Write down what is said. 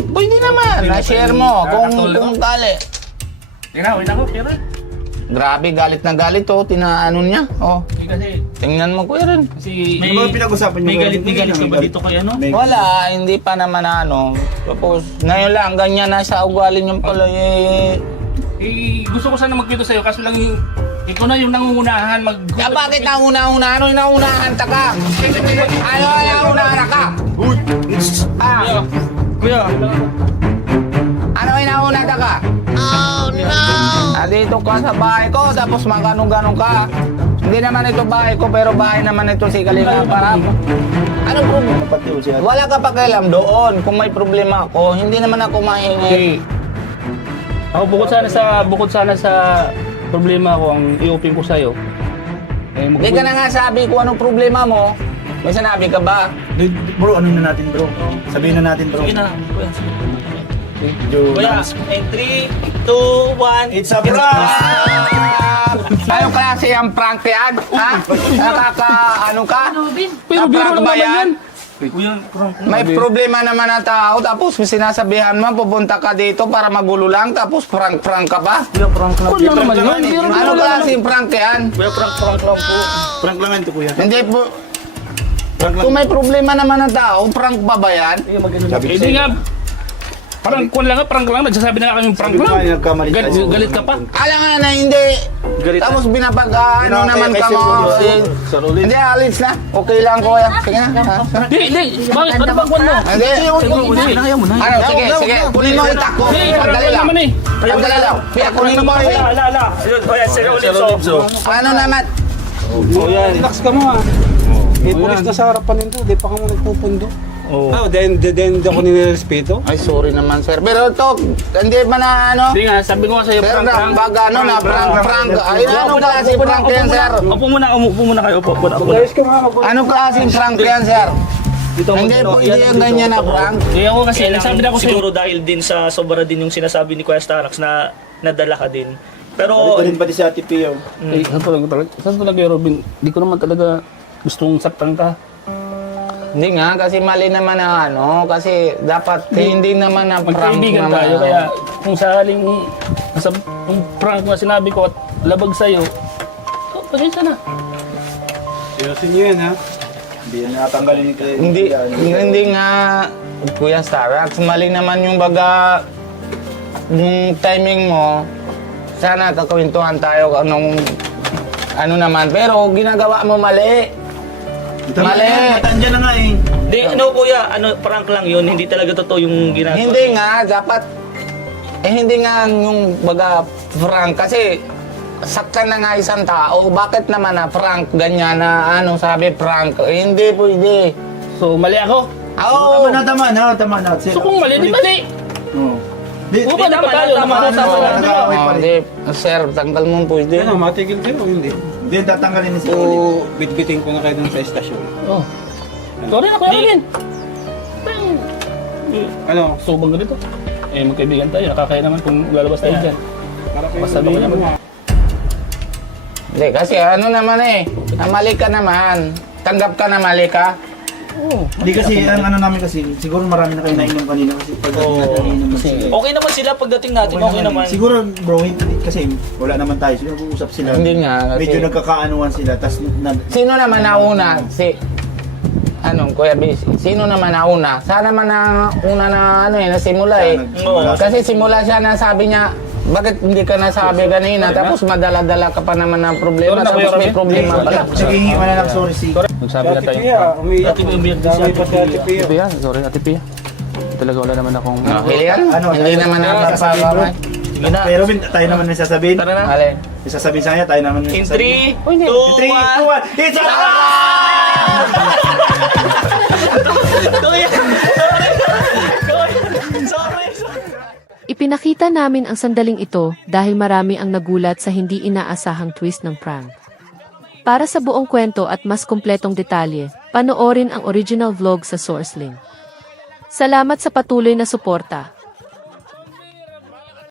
pwede naman. Na-share mo kung gali. Tingnan, wait ako, Kuya Ren. Grabe, galit na galit oh. Tinaano niya. Oh. Hindi kasi, Tingnan mo Kuya Ren. kasi Ano ba pinag-usapan niyo? may galit ka ba dito kay ano? Wala, hindi pa naman ano. Tapos, ngayon lang, ganyan na sa ugali niyang pala eh. Gusto ko sana magkwento sa'yo, kaso lang yung, ikaw na yung nangungunahan Bakit nauna-una? Ano yung naunahan ta ka? Ano yung naunahan ka? Ah, Kuya, ano yung naunahan ta ka? Oh no! Dito ka sa bahay ko, tapos magano-ganon ka. Hindi naman ito bahay ko, pero bahay naman ito si Kalinga Parab. Anong problema? Wala ka pakialam doon. Kung may problema ako, hindi naman ako mahingi. ako bukod sana sa problema ko, ang i-open ko sa'yo. Hindi ka na nga sabi kung anong problema mo. May sinabi ka ba? Bro, ano na natin bro? Sabihin na natin bro. Sige na, Kuya. Medyo Kuya, in 3, 2, 1. It's a prank! Anong klase ang prank yan? Ha? Ano ka? Pero biro Na-prank lang ba naman yan? yan. Kuya, prank. May problema naman na tao, tapos sinasabihan mo, pupunta ka dito para magulo lang, tapos prank-prank ka ba? Kuya, prank lang. Kuya naman yun. Biro Ano klase yung prank yan? Kuya, prank lang po. Prank lang ito kuya. Hindi po. Prank lang. Kung may problema naman ng tao, prank ba ba yan? Hindi nga, parang kung lang, prank lang. Nagsasabi na nga kami prank lang. Galit ka pa. Alam nga na hindi. Tapos ano naman ka mo. Hindi, alis na. Okay lang kuya. Sige na. Ha? Hindi. Bakit? Ano ba kwan mo? Hindi. Ano, sige. Kunin mo itak ko. Hindi, Pagdali prank lang. naman eh. Pagdali lang. Kaya kunin mo eh. Ala. Kuya, sir ulit so. Ano naman? Relax ka mo ha. Pulis na sa harapan nito, di pa ka mo nagpupundo. Oo. Then ako ninirespeto. Ay, sorry naman sir. Pero ito, hindi pa na ano. Hindi nga, sabi ko nga sa'yo, Sir, prank lang. baga ano na, prank. Ay, anong klase prank yan sir? Upo muna kayo. Upo. Ayos ka mga kapatid. Anong klaseng prank yan sir? Hindi po, hindi yung ganyan na prank. Eh ako kasi, nagsabi na ako sa'yo. Siguro dahil din sa sobra din yung sinasabi ni Kuya Starax na nadala ka din. Pero Ito din pati sa Ate Pio. Saan talaga, Robin? Di ko naman talaga gustong saktan ka. Hindi nga, kasi mali naman na ano, kasi dapat hindi naman na prank Magkaibigan naman. tayo, kaya kung sakaling yung prank na sinabi ko at labag sa'yo, pasensya na. Seryosin niyo yan ha. Hindi yan natanggalin ni Kuya. Hindi nga, Kuya Starax, mali naman yung baga, yung timing mo, sana kakawintuhan tayo anong, ano naman, pero ginagawa mo mali. Mali. Matandyan na nga eh. di, ano Kuya, prank lang yun, hindi talaga totoo yung ginagawa. Hindi nga, dapat, hindi nga yung baga prank, kasi saktan na nga isang tao, bakit naman na prank, ganyan na ano, sabi prank, hindi pwede. So, mali ako. Oo, Tama na. So, kung mali, di mali. Oo. Di, Oo, balik pa tayo. Tama. hindi, sir, tanggal mo pwede. Ano, matigil kayo o hindi? Hindi yan tatanggalin ni Sir. O bitbitin ko na kayo dun sa estasyon. Oh. Sorry na, Kuya Robin. Ano? Subang ganito. Magkaibigan tayo. Nakakaya naman kung lalabas tayo dyan. Para kayo Basta naman naman. Hindi, kasi ano naman mali ka naman. Tanggap ka na mali ka. Hindi kasi, ang ano namin kasi, siguro marami na kayo nainom kanina kasi pagdating natin nainom na sila. Okay naman sila pagdating natin, okay naman. Siguro bro, hindi, kasi wala naman tayo, siguro mag-uusap sila. Hindi nga, kasi- Medyo nagkakaanuan sila, tas Sino naman nauna? Kuya Bis, sino naman nauna? Sana naman na una na nasimula eh. Oo. Kasi simula siya na sabi niya, bakit hindi ka nasabi kanina? Tapos madala-dala ka pa naman ng problema, Sorry na, tapos Kuya may Robin. problema pala. Naghihingi man na lang sorry si... Nagsabi na Ate tayo. Pia, umiyak. Ate Pia, umiyak din si Dami Ate pa si Ate Pia. Pia. Sorry, Ate Pia. Talaga wala naman akong... Okay yan? Ano, Hindi naman ano, na sasabihin, bro? Sige na. Pero Bin, tayo naman may sasabihin. Tara na. Alin? May sasabihin sa kanya, tayo naman may In sasabihin. 3, 2, 3, 2, 1, it's a prank! Kuya! Sorry! Ipinakita namin ang sandaling ito dahil marami ang nagulat sa hindi inaasahang twist ng prank. Para sa buong kwento at mas kumpletong detalye, panoorin ang original vlog sa SourceLink. Salamat sa patuloy na suporta.